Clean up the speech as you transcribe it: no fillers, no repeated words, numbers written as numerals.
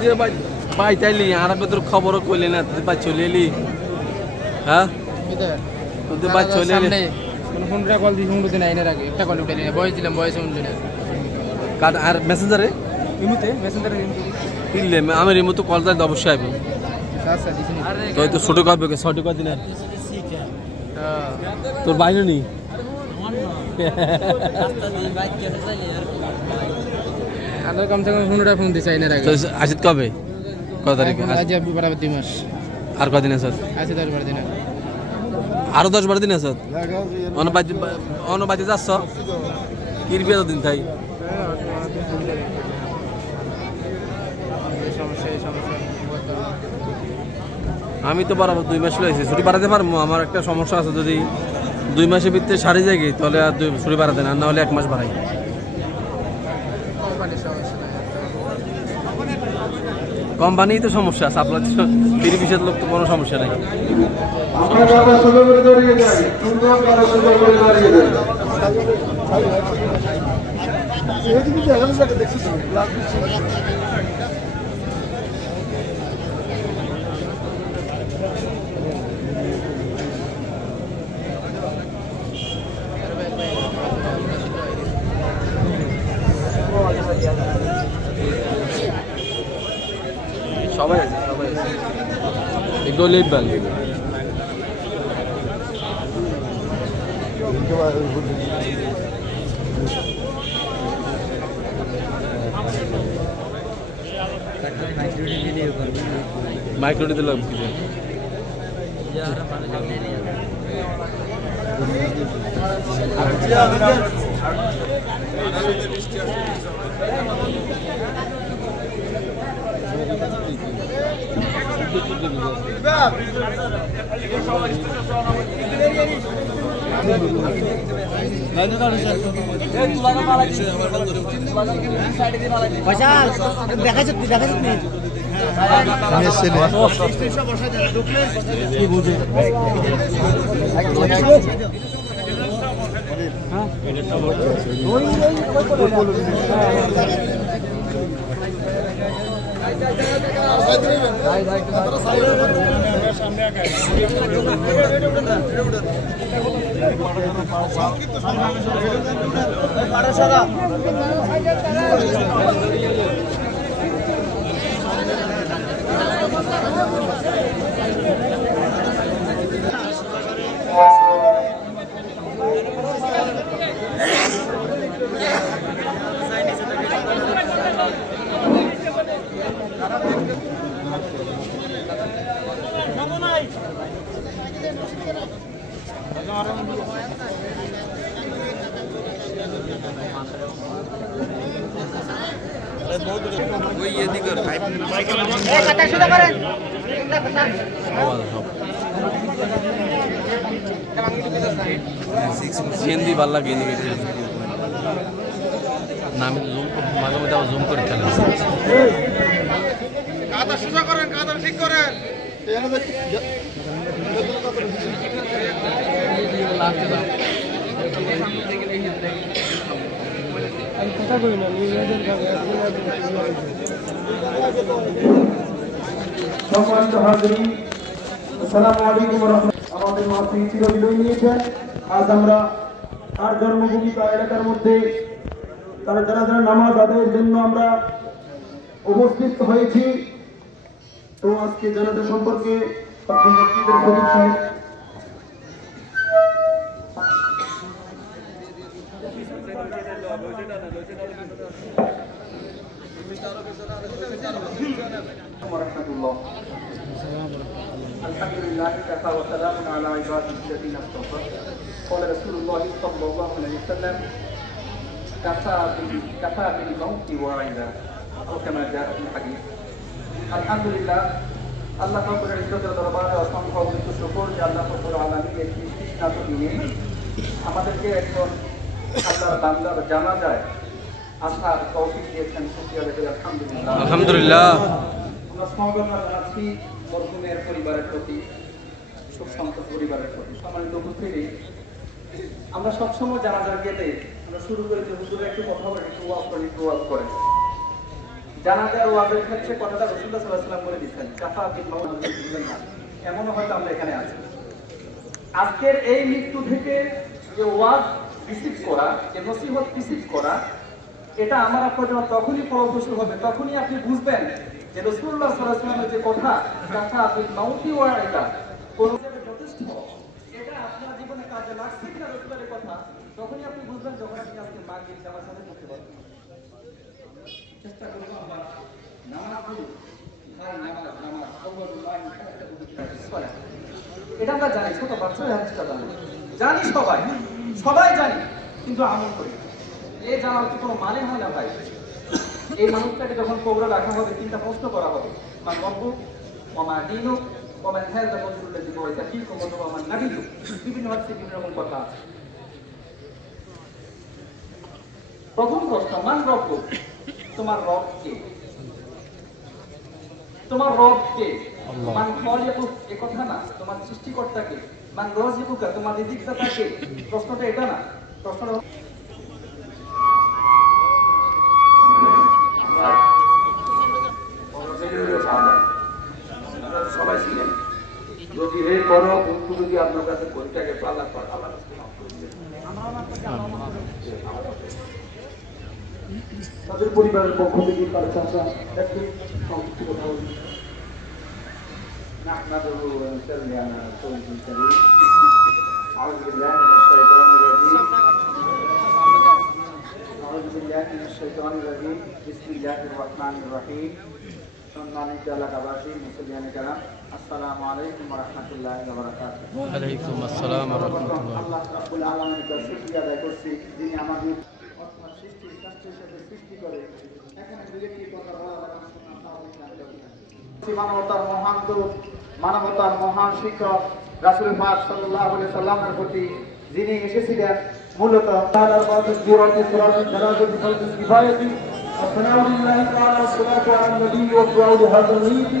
দিয়ে বাই তাইলি আর তোর খবরও কইলি না তুই বাই চলে এলি হ্যাঁ তুই বাই চলে এলি ফোনটা কল দিই শুনতে নাই এর আগে একটা কল উঠে নিয়ে বয়স দিলাম বয়স শুনতে না কাট আর মেসেঞ্জারে ইমুতে মেসেঞ্জারে দিলে আমি রিমোট কল দিলে অবশ্যই আইব আচ্ছা দিছিনি তো তো ছোট কবে ছোট কয় দিন তোর বাইরে নি আলো কমসে কম 15টা ফোন দিছে এর আগে আসিত কবে কত তারিখে আজ আপনি বরাবর 2 মাস আর কদিন আছে আছে 10-12 দিন আরো 10-12 দিন আছে অনবাজি যাচ্ছ কিরবি দিন তাই আমি তো বরাবর 2 মাস লইছি ছুটি বাড়াতে পারবো আমার একটা সমস্যা আছে যদি 2 মাসের ভিতরে সারি যায় তাহলে আর ছুটি বাড়াতে না হলে 1 মাস বাড়াই কোম্পানি তো সমস্যা আছে আপনার 30-20 লোক তো কোনো সমস্যা নাই সবাই আছে এগুলো লেবল মাইক্রোডি দিল কিছু দেখা যাচ্ছে সিএনজি ভাল লাগে না আমি জুম মাঝে মধ্যে জুম করে খেলে কাদা সোজা করেন কাদা ঠিক করেন সম্মানিত হাজিরিন আসসালামু আলাইকুম ওয়া রাহমাতুল্লাহ। আমাদের মাহফিল চিরবিদায় নিয়েছেন। আজ আমরা তার জন্মভূমি তার এলাকার মধ্যে তার জানাজার নামাজ আদায়ের জন্য আমরা উপস্থিত হয়েছি। তো আজকে জানাজা সম্পর্কে মসজিদের খতিব সাহেব আলহামদুলিল্লাহ কাফা ওয়া সালামুন আলা ইবাদিল্লাযিনা ইসতাফা قال رسول الله صلى الله عليه وسلم كفى بالموت واعظا أو كما جاء في الحديث আলহামদুলিল্লাহ আল্লাহ পাকের ইজ্জতের দরবারে অসংখ্য শুকর যে আল্লাহ রাব্বুল আলামিন এই সিদ্ধান্ত নিয়ে আমাদেরকে একজন আল্লাহর বান্দার জানাজায় আসার তৌফিক দিয়েছেন। শুকরিয়া জানাই আলহামদুলিল্লাহ। আলহামদুলিল্লাহ। আমরা সমবেদনা জানাচ্ছি মরহুমের পরিবারের প্রতি, সুখ সন্তত পরিবারের প্রতি। সম্মানিত উপস্থিতি, আমরা সবসময় জানাজার গেলে আমরা শুরু করে যে হুজুরের একটু কথা বলে একটু ওয়াজ করে জানাজার ওয়াজের ক্ষেত্রে কথাটা রাসূলুল্লাহ সাল্লাল্লাহু আলাইহি ওয়াসাল্লাম বলে দিয়েছেন, কাফা বিল মাউত বুঝলেন না, এমনও হয়তো আমরা এখানে আছি। আজকের এই মৃত্যু থেকে যে ওয়াজ রিসিভ করা, যে নসিহত রিসিভ করা, এটা আমার আপনার জন্য তখনই ফলপ্রসূ হবে, তখনই আপনি বুঝবেন যে রাসূলুল্লাহ সাল্লাল্লাহু আলাইহি ওয়াসাল্লামের যে কথা, কাফা বিল মাউতি ওয়া এটা কোন যথেষ্ট, এটা আপনার জীবনে কাজে লাগছে কিনা রাসূলের কথা, তখনই আপনি বুঝবেন যখন আপনি আজকে মাগরিব জামাত সাথে করতে পারবেন। চেষ্টা করব আমরা নামাজ পড়ি, ভাই নামাজ আল্লাহুল্লাহ এটা আমরা জানি, ছোট বাচ্চারা হাদিসটা জানি, সবাই জানি, কিন্তু আমল করি। এই জানার কি কোনো মানে হয় না ভাই? এই মানুষটাকে যখন কবরে রাখা হবে, তিনটা প্রশ্ন করা হবে, মান রব্বুক ওয়া মা দীনুক ওয়া মান হাযা রাসূলুল্লাহি বুইসা ফীকুম ওয়া মান নাবিয়্যুক। বিভিন্ন হাদিসে বিভিন্ন রকম কথা আছে। প্রথম প্রশ্ন, মান রব্বুক, তোমার রব কে? তোমার রব কে? মান খালিকুক, এ কথা না, তোমার সৃষ্টিকর্তা কে? মান রাযিকুক, তোমার রিজিকদাতা কে? প্রশ্নটা এটা না, প্রশ্নটা সবাই ছিলেন যদি এই করো বন্ধু, যদি আপনার কাছে বইটাকে পালা পর আল্লাহ তাদের পরিবারের পক্ষ থেকে তার চাচা একটু সংক্ষিপ্ত কথা বলি। সম্মানিত এলাকাবাসী, মুসলিয়ানে কারাম, আসসালামু আলাইকুম ওয়া রাহমাতুল্লাহি ওয়া বারাকাতুহু। ওয়া আলাইকুম আসসালাম ওয়া রাহমাতুল্লাহ। আল্লাহ রাব্বুল আলামিনের কাছে শুকরিয়া আদায় করছি, যিনি আমাদের সৃষ্টির সাথে সৃষ্টি করে এখানে দুই কি কথা বলা মানবতার মহান দূত, মানবতার মহান শিক্ষক রাসূল পাক সাল্লাল্লাহু আলাইহি সাল্লামের প্রতি যিনি এসেছিলেন মূলত তার বাদত বিরতি সুরাত দারাজুল ফরজ কিফায়াতি আসসালামু আলাইহি ওয়া সাল্লাতু আলা নবী ওয়া দুআউ হাযাল নীতি